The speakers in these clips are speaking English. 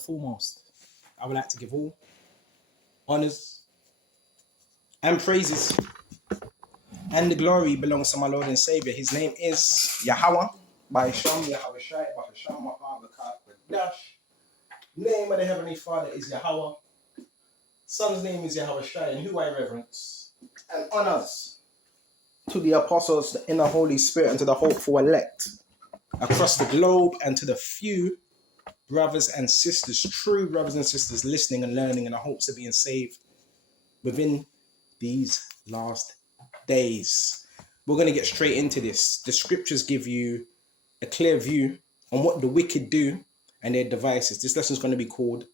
and foremost, I would like to give all honors and praises and the glory belongs to my Lord and Savior. His name is Yahweh, by Sham, Yahweh Shai, by Hasham, Dash. Name of the Heavenly Father is Yahweh. Son's name is Yahweh Shai, and who I reverence and honors to the apostles, the inner Holy Spirit, and to the hopeful elect across the globe, and to the few brothers and sisters, true brothers and sisters, listening and learning in the hopes of being saved within these last days. We're going to get straight into this. The scriptures give you a clear view on what the wicked do and their devices. This lesson is going to be called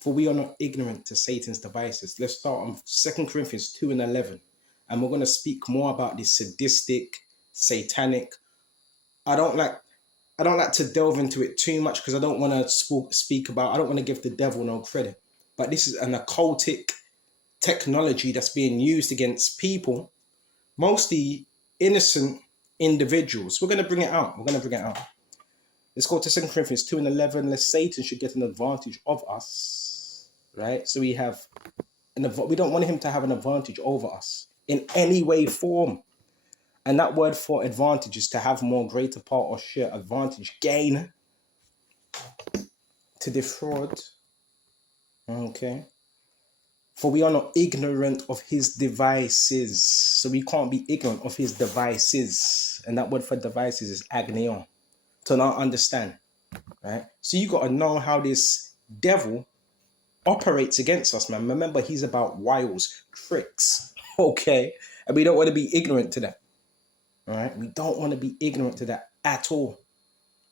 "For We Are Not Ignorant to Satan's Devices." Let's start on 2 Corinthians 2 and 11. And we're going to speak more about this sadistic, satanic. I don't like to delve into it too much because I don't want to speak about, I don't want to give the devil no credit. But this is an occultic technology that's being used against people, mostly innocent individuals. We're going to bring it out. Let's go to 2 Corinthians 2 and 11. Lest Satan should get an advantage of us, right? So we don't want him to have an advantage over us in any way, form. And that word for advantage is to have more, greater part or share, advantage, gain, to defraud. Okay. For we are not ignorant of his devices. So we can't be ignorant of his devices. And that word for devices is agneon. To not understand. Right? So you got to know how this devil operates against us, man. Remember, he's about wiles, tricks. Okay. And we don't want to be ignorant to that. All right? We don't want to be ignorant to that at all.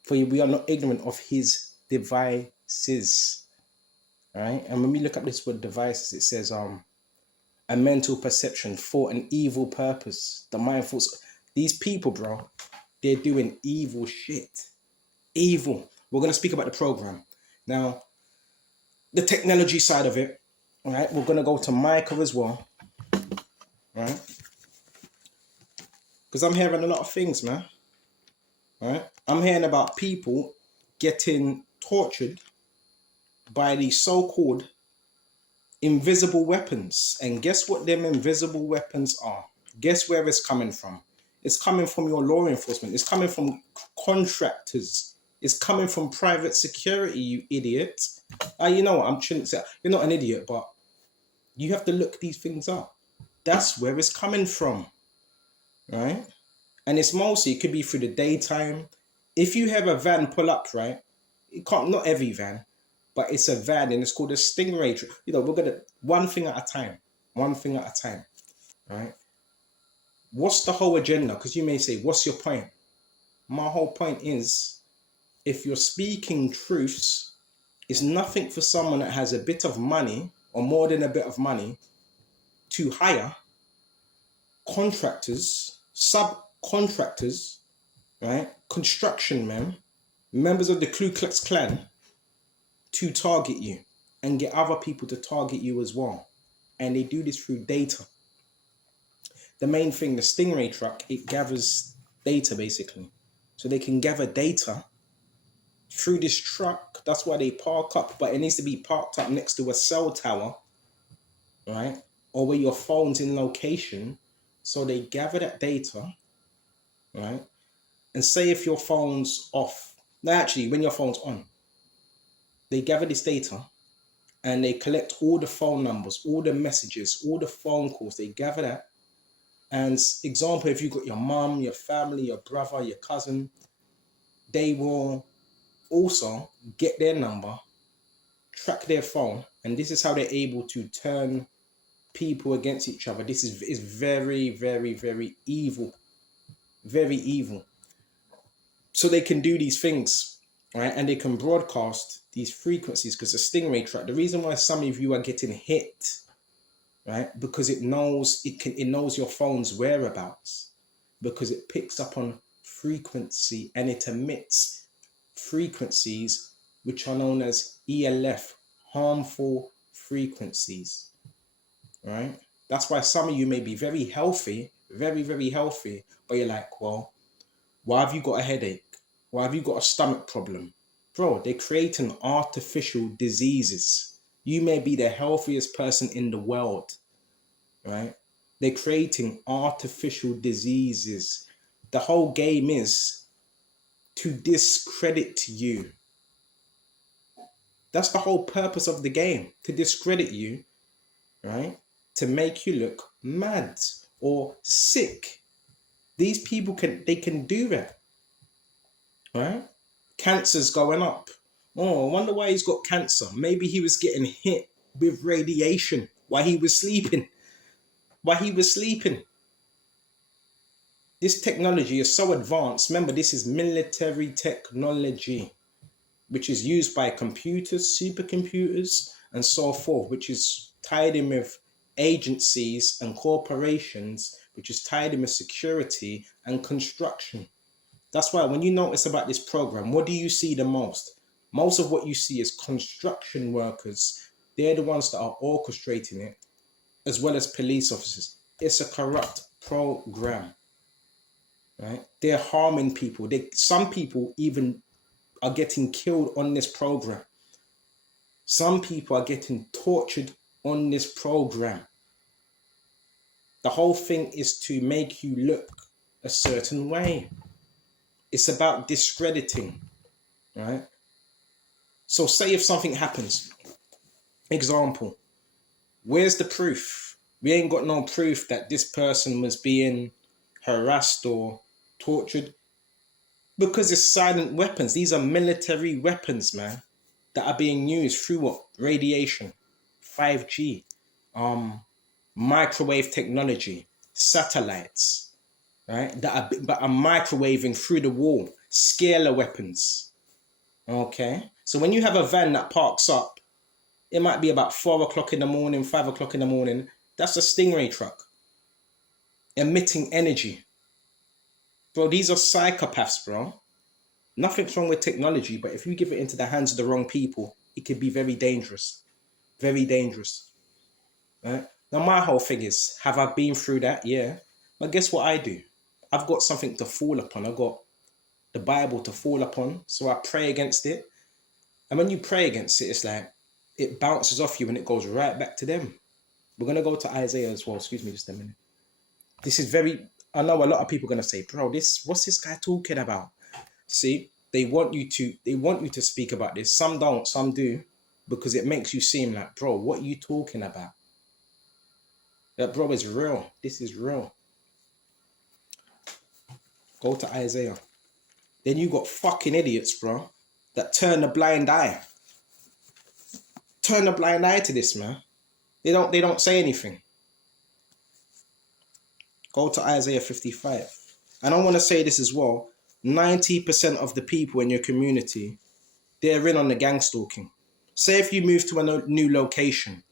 For we are not ignorant of his devices. All right? And when we look at this word devices, it says a mental perception for an evil purpose. The mind thoughts. These people, bro, they're doing evil shit. Evil. We're going to speak about the program. Now, the technology side of it, all right? We're going to go to Micah as well. All right? Because I'm hearing a lot of things, man. All right? I'm hearing about people getting tortured by these so-called invisible weapons. And guess what them invisible weapons are? Guess where it's coming from? It's coming from your law enforcement. It's coming from contractors. It's coming from private security, you idiot. You know what? I shouldn't say you're not an idiot, but you have to look these things up. That's where it's coming from, right? And it's mostly, it could be through the daytime. If you have a van pull up, right? It can't, not every van, but it's a van and it's called a Stingray. You know, we're going to, one thing at a time, right? What's the whole agenda? Because you may say, what's your point? My whole point is, if you're speaking truths, it's nothing for someone that has a bit of money or more than a bit of money to hire contractors, subcontractors, right? Construction men, members of the Ku Klux Klan to target you and get other people to target you as well. And they do this through data. The main thing, the Stingray truck, it gathers data basically. So they can gather data through this truck. That's why they park up, but it needs to be parked up next to a cell tower, right? Or where your phone's in location. So they gather that data, right? And say if your phone's off. No, actually, when your phone's on, they gather this data and they collect all the phone numbers, all the messages, all the phone calls. They gather that. And example, if you've got your mom, your family, your brother, your cousin, they will also get their number, track their phone, and this is how they're able to turn people against each other. This is very, very, very evil. Very evil. So they can do these things, right? And they can broadcast these frequencies because the Stingray truck, the reason why some of you are getting hit, right? Because it knows your phone's whereabouts, because it picks up on frequency and it emits frequencies which are known as ELF, harmful frequencies, right? That's why some of you may be very healthy, very, very healthy, but you're like, well, why have you got a headache? Why have you got a stomach problem? Bro, they're creating artificial diseases. You may be the healthiest person in the world, right? They're creating artificial diseases. The whole game is to discredit you. That's the whole purpose of the game, to discredit you, right? To make you look mad or sick. These people can do that, right? Cancer's going up. Oh, I wonder why he's got cancer. Maybe he was getting hit with radiation while he was sleeping. This technology is so advanced. Remember, this is military technology, which is used by computers, supercomputers, and so forth, which is tied in with agencies and corporations, which is tied in with security and construction. That's why when you notice about this program, what do you see the most? Most of what you see is construction workers. They're the ones that are orchestrating it, as well as police officers. It's a corrupt program, right? They're harming people. Some people even are getting killed on this program. Some people are getting tortured on this program. The whole thing is to make you look a certain way. It's about discrediting, right? So say if something happens, example, where's the proof? We ain't got no proof that this person was being harassed or tortured, because it's silent weapons. These are military weapons, man, that are being used through what? Radiation, 5G, microwave technology, satellites, right? That are microwaving through the wall, scalar weapons. Okay, so when you have a van that parks up, it might be about 4 o'clock in the morning, 5 o'clock in the morning. That's a Stingray truck emitting energy. Bro, these are psychopaths, bro. Nothing's wrong with technology, but if you give it into the hands of the wrong people, it can be very dangerous. Very dangerous. Right? Now, my whole thing is, have I been through that? Yeah. But guess what I do? I've got something to fall upon. I've got the Bible to fall upon. So I pray against it. And when you pray against it, it's like, it bounces off you and it goes right back to them. We're going to go to Isaiah as well. Excuse me just a minute. This is very, I know a lot of people are going to say, bro, what's this guy talking about? See, they want you to speak about this. Some don't, some do, because it makes you seem like, bro, what are you talking about? That, bro, is real. This is real. Go to Isaiah. Then you got fucking idiots, bro, that turn a blind eye. Turn a blind eye to this, man. They don't say anything. Go to Isaiah 55. And I want to say this as well. 90% of the people in your community, they're in on the gang stalking. Say if you move to a new location.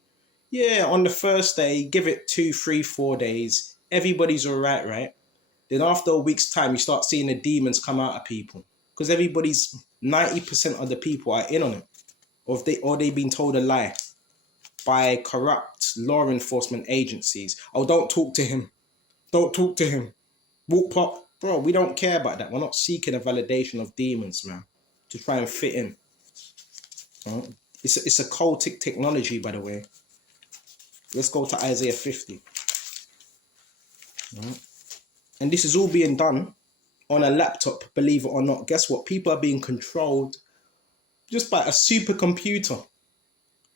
Yeah, on the first day, give it 2, 3, 4 days. Everybody's all right, right? Then after a week's time, you start seeing the demons come out of people. Because 90% of the people are in on it. Or they've been told a lie by corrupt law enforcement agencies. Oh, don't talk to him. Don't talk to him. Walk pop. Bro, we don't care about that. We're not seeking a validation of demons, man, to try and fit in. It's a cultic technology, by the way. Let's go to Isaiah 50. And this is all being done on a laptop, believe it or not. Guess what? People are being controlled just by a supercomputer,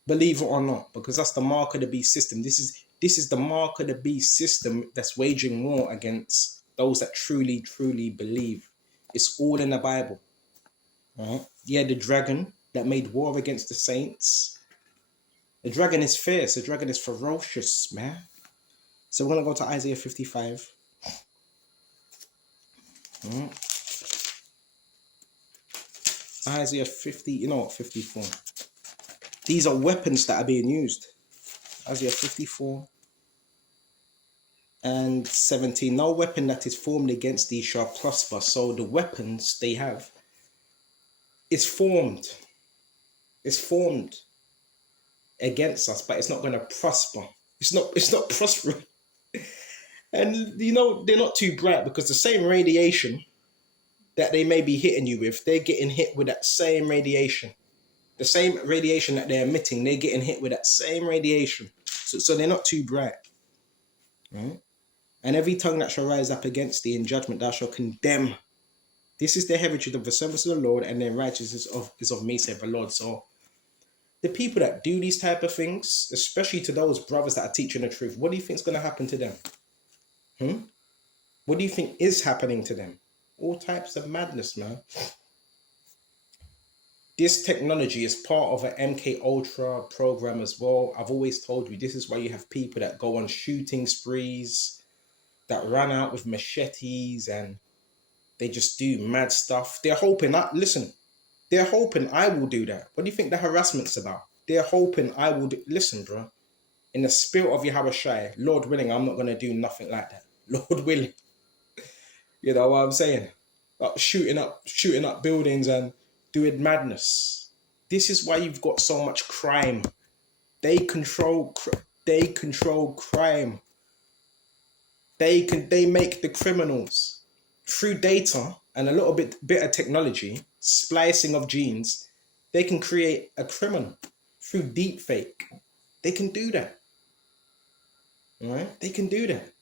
believe it or not, because that's the mark of the beast system. This is the mark of the beast system that's waging war against those that truly, truly believe. It's all in the Bible. Right? Yeah, the dragon that made war against the saints. The dragon is fierce. The dragon is ferocious, man. So we're going to go to Isaiah 55. Isaiah 50, you know what, 54. These are weapons that are being used. Isaiah 54 and 17. No weapon that is formed against thee shall prosper. So the weapons they have, it's formed. It's formed against us, but it's not going to prosper. It's not prospering. And you know, they're not too bright because the same radiation that they may be hitting you with, they're getting hit with that same radiation. The same radiation that they're emitting, they're getting hit with that same radiation. So they're not too bright. Right? And every tongue that shall rise up against thee in judgment, thou shalt condemn. This is the heritage of the servants of the Lord, and their righteousness is of me, said the Lord. So the people that do these type of things, especially to those brothers that are teaching the truth, what do you think is going to happen to them? What do you think is happening to them? All types of madness, man. This technology is part of an MK Ultra program as well. I've always told you, this is why you have people that go on shooting sprees, that run out with machetes, and they just do mad stuff. They're hoping, they're hoping I will do that. What do you think the harassment's about? They're hoping I will do, listen, bro. In the spirit of Yahweh Shai, Lord willing, I'm not going to do nothing like that. Lord willing. You know what I'm saying? Like shooting up buildings and doing madness. This is why you've got so much crime. They control crime. They make the criminals through data and a little bit of technology, splicing of genes. They can create a criminal through deep fake. They can do that. All right? They can do that.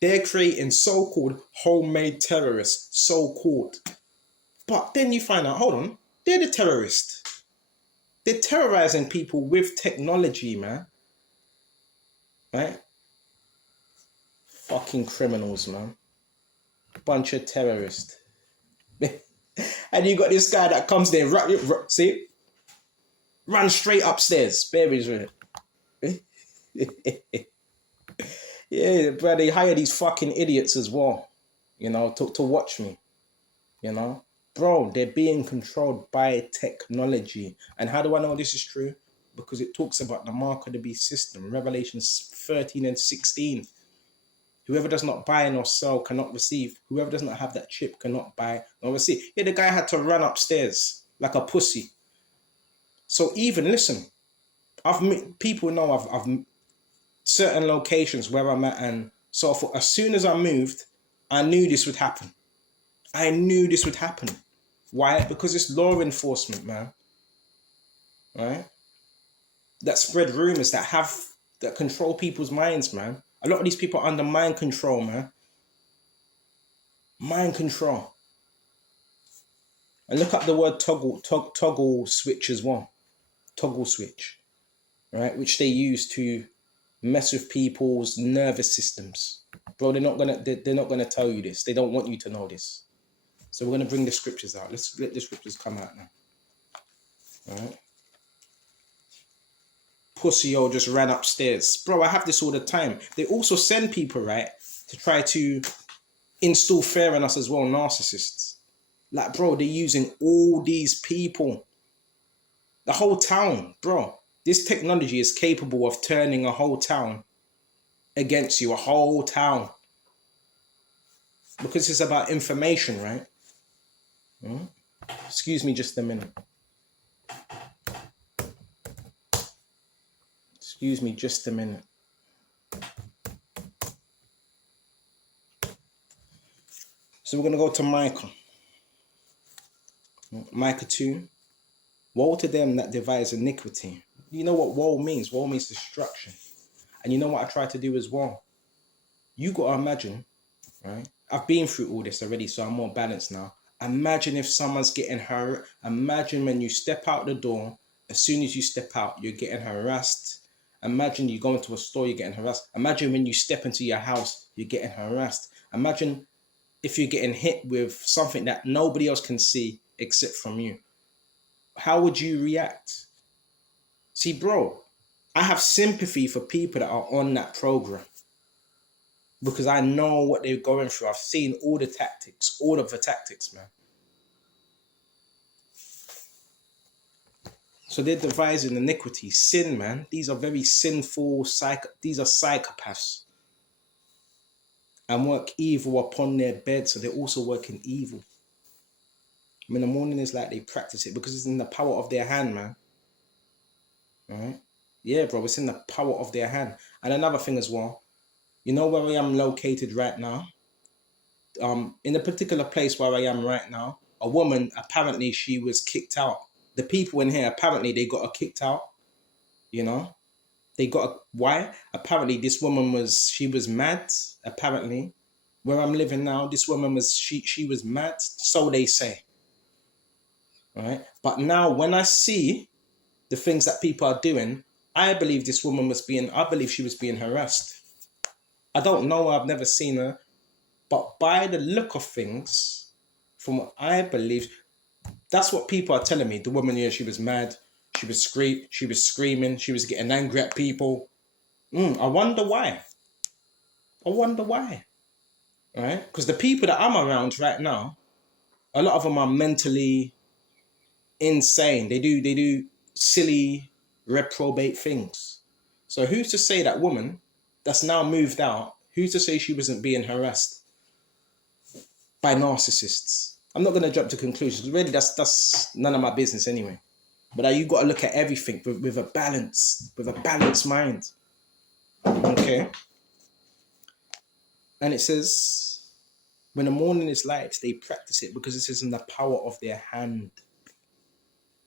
They're creating so-called homemade terrorists, so-called. But then you find out, hold on, they're the terrorists. They're terrorizing people with technology, man. Right? Fucking criminals, man. Bunch of terrorists. And you got this guy that comes there, see? Run straight upstairs. Baby's with it. Yeah, but they hire these fucking idiots as well, you know, to watch me, you know. Bro, they're being controlled by technology. And how do I know this is true? Because it talks about the mark of the beast system, Revelation 13 and 16. Whoever does not buy nor sell cannot receive. Whoever does not have that chip cannot buy nor receive. Yeah, the guy had to run upstairs like a pussy. So even, listen, people know I've certain locations where I'm at, and so forth. As soon as I moved, I knew this would happen. I knew this would happen. Why? Because it's law enforcement, man. Right? That spread rumors, that control people's minds, man. A lot of these people are under mind control, man. Mind control. And look up the word toggle switch as well. Toggle switch. Right? Which they use to mess with people's nervous systems. Bro, they're not gonna tell you this. They don't want you to know this. So we're gonna bring the scriptures out. Let's let the scriptures come out now. All right. Pussy just ran upstairs. Bro, I have this all the time. They also send people, right, to try to install fear in us as well, narcissists. Like, bro, they're using all these people. The whole town, bro. This technology is capable of turning a whole town against you, a whole town. Because it's about information, right? Excuse me just a minute. Excuse me just a minute. So we're going to go to Micah. Micah 2. Woe to them that devise iniquity. You know what woe means? Woe means destruction. And you know what I try to do as well? You got to imagine, right? I've been through all this already, so I'm more balanced now. Imagine if someone's getting hurt. Imagine when you step out the door, as soon as you step out, you're getting harassed. Imagine you go into a store, you're getting harassed. Imagine when you step into your house, you're getting harassed. Imagine if you're getting hit with something that nobody else can see except from you. How would you react? See, bro, I have sympathy for people that are on that program because I know what they're going through. I've seen all the tactics, man. So they're devising iniquity, sin, man. These are very sinful, these are psychopaths. And work evil upon their bed, so they're also working evil. I mean, the morning is like they practice it because it's in the power of their hand, man. All right? Yeah, bro, it's in the power of their hand. And another thing as well, you know where I am located right now? in a particular place where I am right now, a woman, apparently she was kicked out. The people in here, apparently they got her kicked out, you know? They got why? Apparently this woman she was mad, apparently. Where I'm living now, this woman she was mad, so they say. Right? But now when I see the things that people are doing, I believe this woman I believe she was being harassed. I don't know, I've never seen her, but by the look of things, from what I believe, that's what people are telling me. The woman here, she was mad, she was screaming, she was getting angry at people. I wonder why. Right? Because the people that I'm around right now, a lot of them are mentally insane. They do silly, reprobate things. So who's to say that woman that's now moved out, who's to say she wasn't being harassed by narcissists? I'm not going to jump to conclusions. Really, that's none of my business anyway. But you got to look at everything with a balanced mind. Okay. And it says, when the morning is light, they practice it because this is in the power of their hand.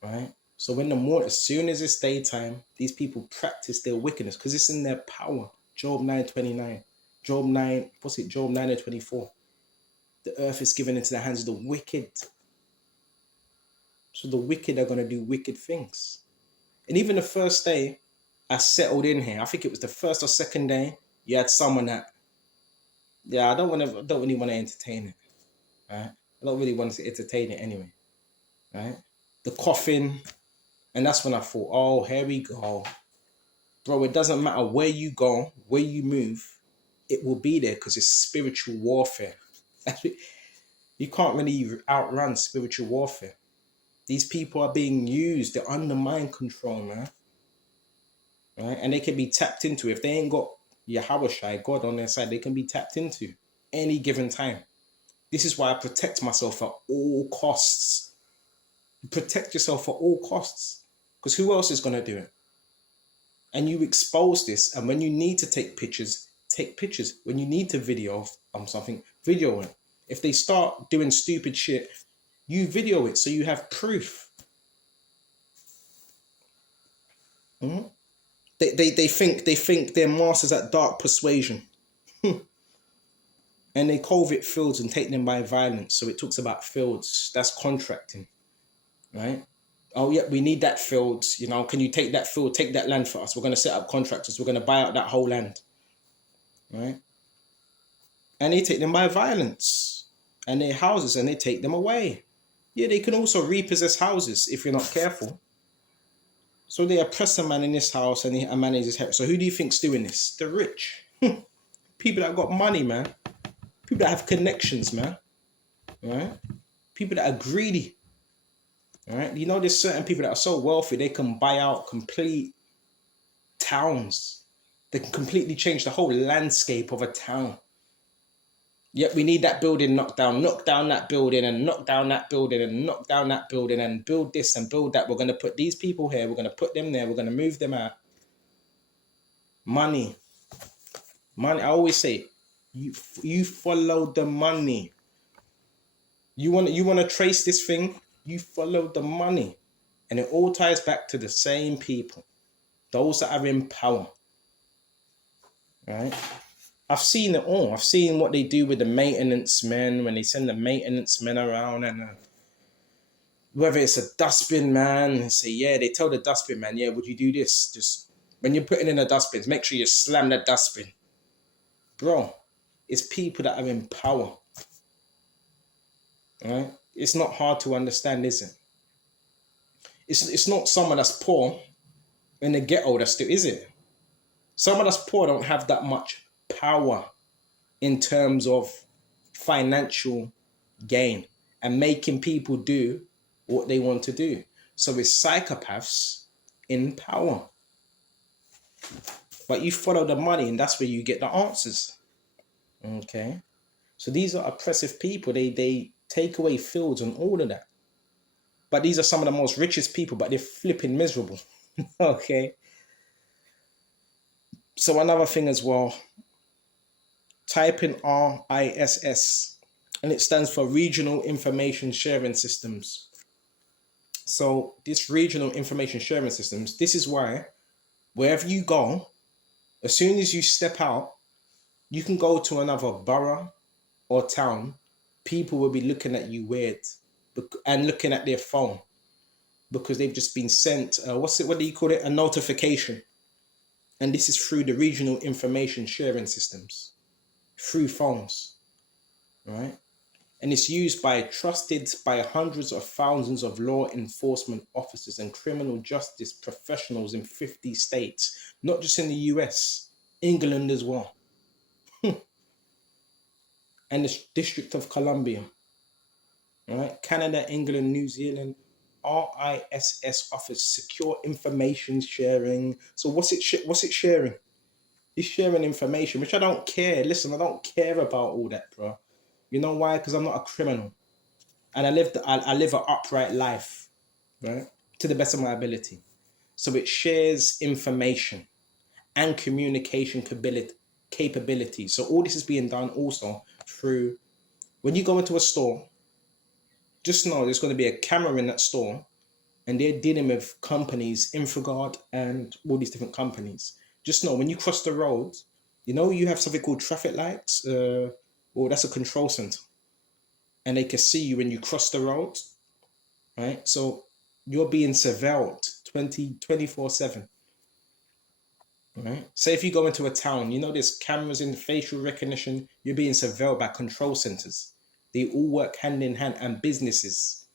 Right? So when the morning, as soon as it's daytime, these people practice their wickedness because it's in their power. Job 9:29. Job 9:24. The earth is given into the hands of the wicked. So the wicked are going to do wicked things. And even the first day I settled in here, I think it was the first or second day, you had someone that, I don't really want to entertain it. Right? I don't really want to entertain it anyway. Right? The coughing. And that's when I thought, oh, here we go. Bro, it doesn't matter where you go, where you move, it will be there because it's spiritual warfare. You can't really outrun spiritual warfare. These people are being used. They're under mind control, man. Right? And they can be tapped into. If they ain't got Yahushua, God on their side, they can be tapped into any given time. This is why I protect myself at all costs. Protect yourself at all costs. Because who else is going to do it? And you expose this. And when you need to take pictures, take pictures. When you need to video something, video it. If they start doing stupid shit, you video it so you have proof. Mm-hmm. They think they're masters at dark persuasion. And they covet fields and take them by violence. So it talks about fields. That's contracting. Right? Oh, yeah, we need that field. You know, can you take that field, take that land for us? We're going to set up contractors. We're going to buy out that whole land. Right? And they take them by violence. And their houses, and they take them away. Yeah, they can also repossess houses if you're not careful. So they oppress a man in this house and a man in his house. So who do you think's doing this? The rich. People that got money, man. People that have connections, man. Right? People that are greedy. Right? You know, there's certain people that are so wealthy, they can buy out complete towns. They can completely change the whole landscape of a town. Yet we need that building knocked down that building and knock down that building and knock down that building and build this and build that. We're going to put these people here. We're going to put them there. We're going to move them out. Money. I always say, you follow the money. You want to trace this thing, you follow the money. And it all ties back to the same people. Those that are in power. Right? I've seen it all. I've seen what they do with the maintenance men when they send the maintenance men around, and whether it's a dustbin man, they tell the dustbin man, would you do this? Just when you're putting in the dustbins, make sure you slam that dustbin. Bro, it's people that are in power. Right? It's not hard to understand, is it? It's not someone that's poor in the ghetto that's still, is it? Someone that's poor don't have that much power in terms of financial gain and making people do what they want to do. So it's psychopaths in power. But you follow the money and that's where you get the answers. Okay? So these are oppressive people. They take away fields and all of that. But these are some of the most richest people, but they're flipping miserable. Okay? So another thing as well, type in RISS. and it stands for Regional Information Sharing Systems. So this regional information sharing systems, this is why wherever you go, as soon as you step out, you can go to another borough or town, people will be looking at you weird and looking at their phone because they've just been sent, what do you call it? A notification. And this is through the regional information sharing systems, through phones, right? And it's used trusted by hundreds of thousands of law enforcement officers and criminal justice professionals in 50 states, not just in the US, England as well, and the District of Columbia, right? Canada, England, New Zealand, RISS offers secure information sharing. So what's it sharing? It's sharing information, which I don't care. Listen, I don't care about all that, bro. You know why? Because I'm not a criminal. And I live an upright life, right? To the best of my ability. So it shares information and communication capability. So all this is being done also through, when you go into a store, just know there's going to be a camera in that store and they're dealing with companies, Infraguard and all these different companies. Just know when you cross the road, you have something called traffic lights, or that's a control center. And they can see you when you cross the road, right? So you're being surveilled 24/7, right? Say if you go into a town, there's cameras in facial recognition, you're being surveilled by control centers. They all work hand in hand, and businesses.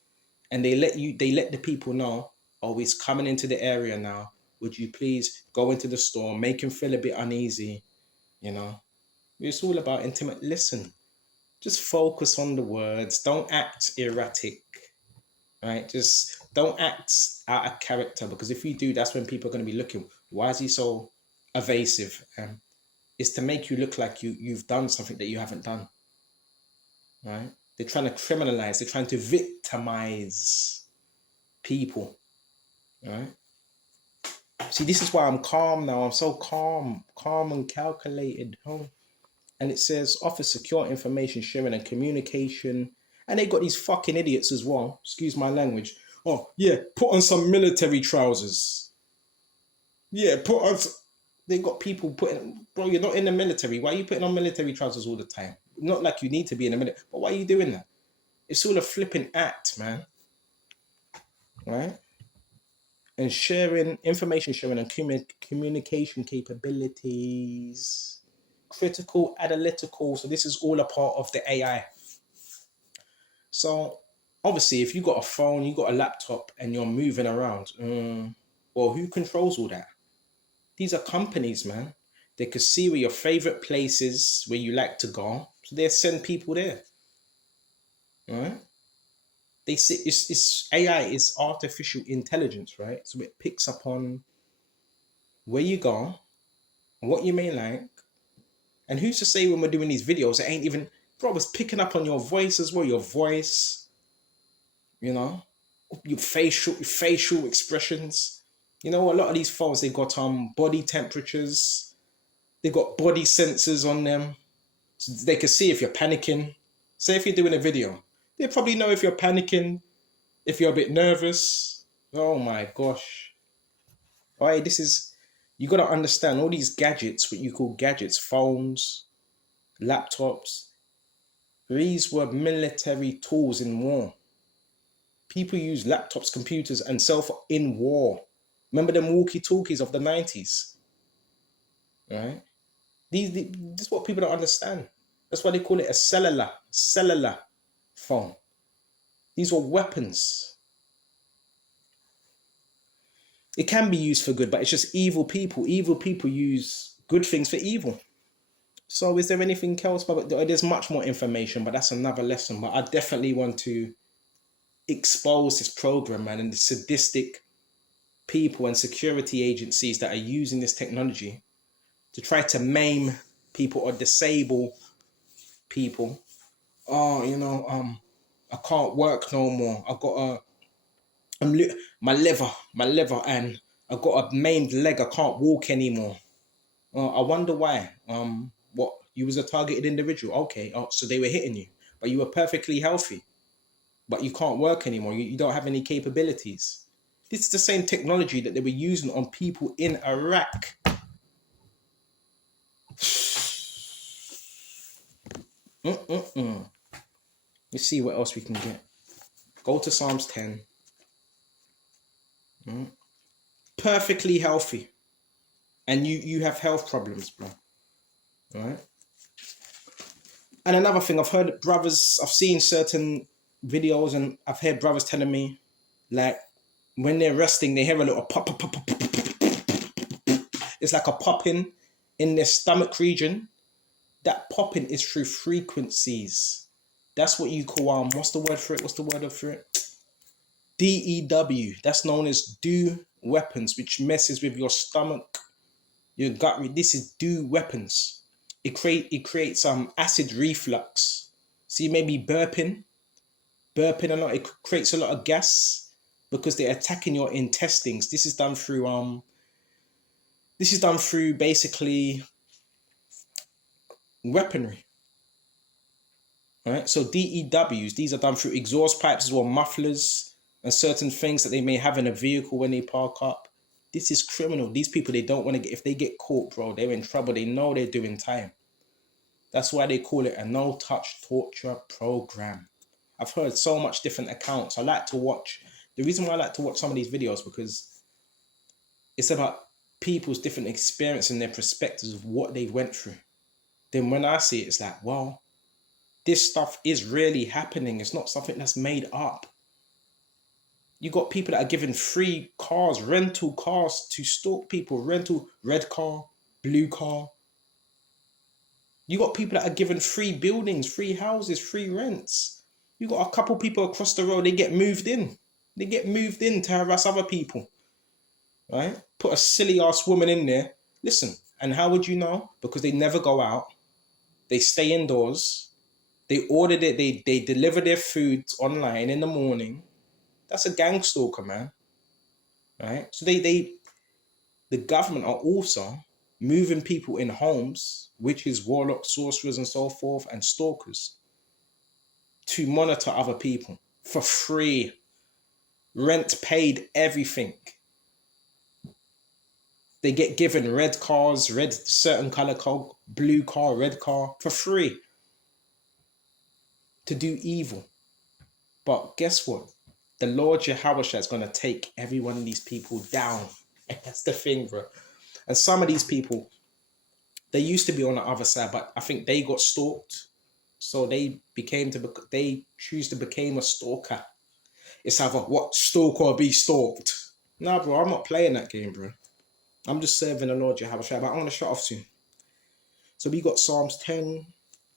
And they let the people know, oh, he's coming into the area now. Would you please go into the store, make him feel a bit uneasy, It's all about intimate. Listen, just focus on the words. Don't act erratic, right? Just don't act out of character, because if you do, that's when people are going to be looking. Why is he so evasive? It's to make you look like you've done something that you haven't done, right? They're trying to criminalize. They're trying to victimize people, right? See, this is why I'm calm now. I'm so calm and calculated. And it says offer secure information sharing and communication. And they got these fucking idiots as well. Excuse my language. Oh, yeah, put on some military trousers. Yeah, they got people putting, bro, you're not in the military. Why are you putting on military trousers all the time? Not like you need to be in the military, but why are you doing that? It's all a flipping act, man. Right? And information sharing and communication capabilities. Critical, analytical. So this is all a part of the AI. So obviously, if you got a phone, you got a laptop, and you're moving around, well, who controls all that? These are companies, man. They could see where your favorite places, where you like to go, so they send people there. Right? They see it's AI is artificial intelligence, right? So it picks up on where you go, what you may like. And who's to say when we're doing these videos, it ain't even, bro, it's picking up on your voice as well, your voice, your facial expressions. A lot of these phones, they got body temperatures, they got body sensors on them, so they can see if you're panicking. Say if you're doing a video, they probably know if you're panicking, if you're a bit nervous. Oh my gosh. All right, you got to understand all these gadgets, what you call gadgets, phones, laptops. These were military tools in war. People use laptops, computers, and cell phones in war. Remember them walkie-talkies of the 90s? Right? This is what people don't understand. That's why they call it a cellular phone. These were weapons. It can be used for good, but it's just evil people. Evil people use good things for evil. So is there anything else? But there's much more information, but that's another lesson. But I definitely want to expose this program, man, and the sadistic people and security agencies that are using this technology to try to maim people or disable people. Oh, I can't work no more. I got my liver, and I got a maimed leg. I can't walk anymore. I wonder why. What, you was a targeted individual? Okay, so they were hitting you. but you were perfectly healthy, but you can't work anymore. You don't have any capabilities. This is the same technology that they were using on people in Iraq. Let's see what else we can get. Go to Psalms 10. Perfectly healthy. And you have health problems, bro. Right? And another thing, I've heard brothers, I've seen certain videos and I've heard brothers telling me, like, when they're resting, they hear a little pop, pop, pop, pop, pop, pop. It's like a popping in their stomach region. That popping is through frequencies. That's what you call, what's the word for it? What's the word for it? DEW. That's known as dew weapons, which messes with your stomach, your gut. This is dew weapons. It creates acid reflux. So you may be burping a lot. It creates a lot of gas because they're attacking your intestines. This is done through basically weaponry. All right. So DEWs, these are done through exhaust pipes as well, mufflers, and certain things that they may have in a vehicle when they park up. This is criminal. These people, they don't want to get, if they get caught, bro, they're in trouble. They know they're doing time. That's why they call it a no-touch torture program. I've heard so much different accounts. I like to watch. The reason why I like to watch some of these videos, because it's about people's different experience and their perspectives of what they went through. Then when I see it, it's like, well, this stuff is really happening. It's not something that's made up. You got people that are given free cars, rental cars to stalk people, rental red car, blue car. You got people that are given free buildings, free houses, free rents. You got a couple people across the road, they get moved in. They get moved in to harass other people, right? Put a silly ass woman in there. Listen, and how would you know? Because they never go out. They stay indoors. They ordered it. They deliver their food online in the morning. That's a gang stalker, man. Right? So the government are also moving people in homes, witches, warlocks, sorcerers, and so forth, and stalkers, to monitor other people for free. Rent paid, everything. They get given red cars, red certain color car, blue car, red car, for free to do evil. But guess what? The Lord Yahweh is going to take every one of these people down. That's the thing, bro. And some of these people, they used to be on the other side, but I think they got stalked. So they choose to become a stalker. It's either what, stalk or be stalked. Nah, bro, I'm not playing that game, bro. I'm just serving the Lord Yahweh, but I'm going to shut off soon. So we got Psalms 10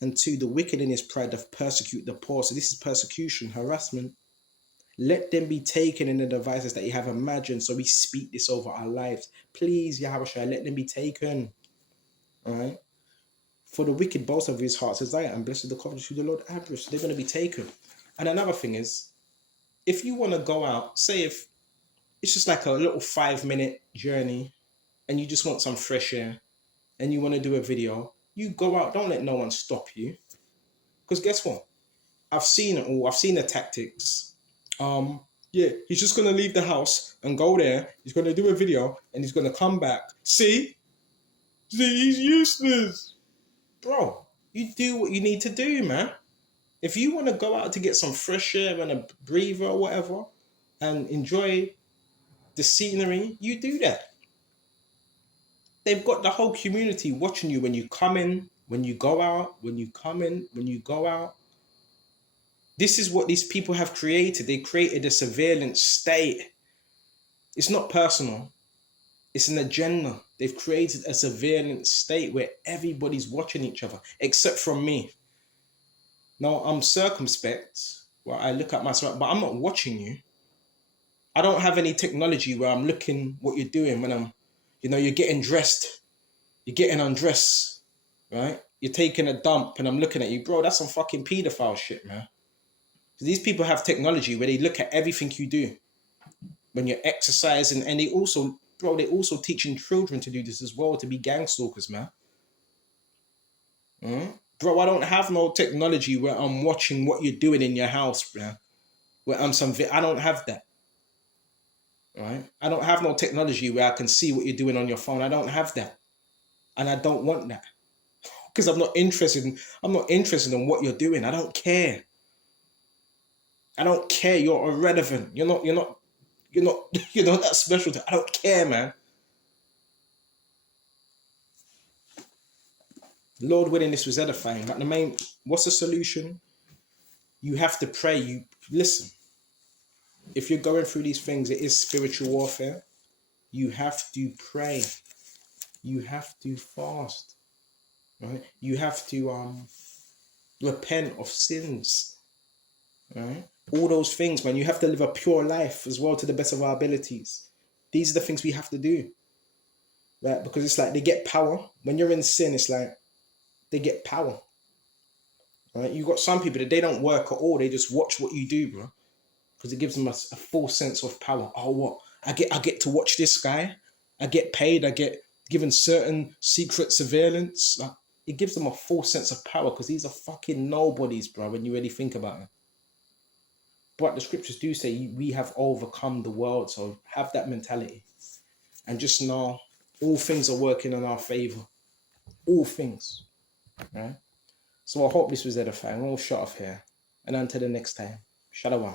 and 2. The wicked in his pride doth persecute the poor. So this is persecution, harassment. Let them be taken in the devices that you have imagined. So we speak this over our lives. Please, Yahweh, let them be taken. All right. For the wicked boast of his heart says, I am blessed the covenant through the Lord Abraham. So they're going to be taken. And another thing is, if you want to go out, say if it's just like a little 5-minute journey and you just want some fresh air and you want to do a video, you go out. Don't let no one stop you. Because guess what? I've seen it all. I've seen the tactics. Yeah, he's just going to leave the house and go there. He's going to do a video and he's going to come back. See, he's useless. Bro, you do what you need to do, man. If you want to go out to get some fresh air and a breather or whatever and enjoy the scenery, you do that. They've got the whole community watching you when you come in, when you go out, when you come in, when you go out. This is what these people have created. They created a surveillance state. It's not personal. It's an agenda. They've created a surveillance state where everybody's watching each other, except from me. Now, I'm circumspect where I look at myself, but I'm not watching you. I don't have any technology where I'm looking what you're doing when you're getting dressed, you're getting undressed, right? You're taking a dump and I'm looking at you. Bro, that's some fucking pedophile shit, man. These people have technology where they look at everything you do when you're exercising, and they're also teaching children to do this as well, to be gang stalkers, man. Bro, I don't have no technology where I'm watching what you're doing in your house, bro. Where I'm I don't have that. Right? I don't have no technology where I can see what you're doing on your phone. I don't have that. And I don't want that. Because I'm not interested in what you're doing. I don't care. I don't care. You're irrelevant. You're not that special. I don't care, man. Lord willing, this was edifying. Like what's the solution? You have to pray. You listen. If you're going through these things, it is spiritual warfare. You have to pray. You have to fast. Right? You have to repent of sins. Right? All those things, man. You have to live a pure life as well to the best of our abilities. These are the things we have to do. Right? Because it's like they get power. When you're in sin, it's like they get power. Right? You got some people that they don't work at all. They just watch what you do, bro. Because it gives them a full sense of power. Oh, what? I get to watch this guy. I get paid. I get given certain secret surveillance. Like, it gives them a full sense of power because these are fucking nobodies, bro, when you really think about it. But the scriptures do say we have overcome the world. So have that mentality. And just know all things are working in our favor. All things. Right? So I hope this was edifying. We'll shut off here. And until the next time. Shalom.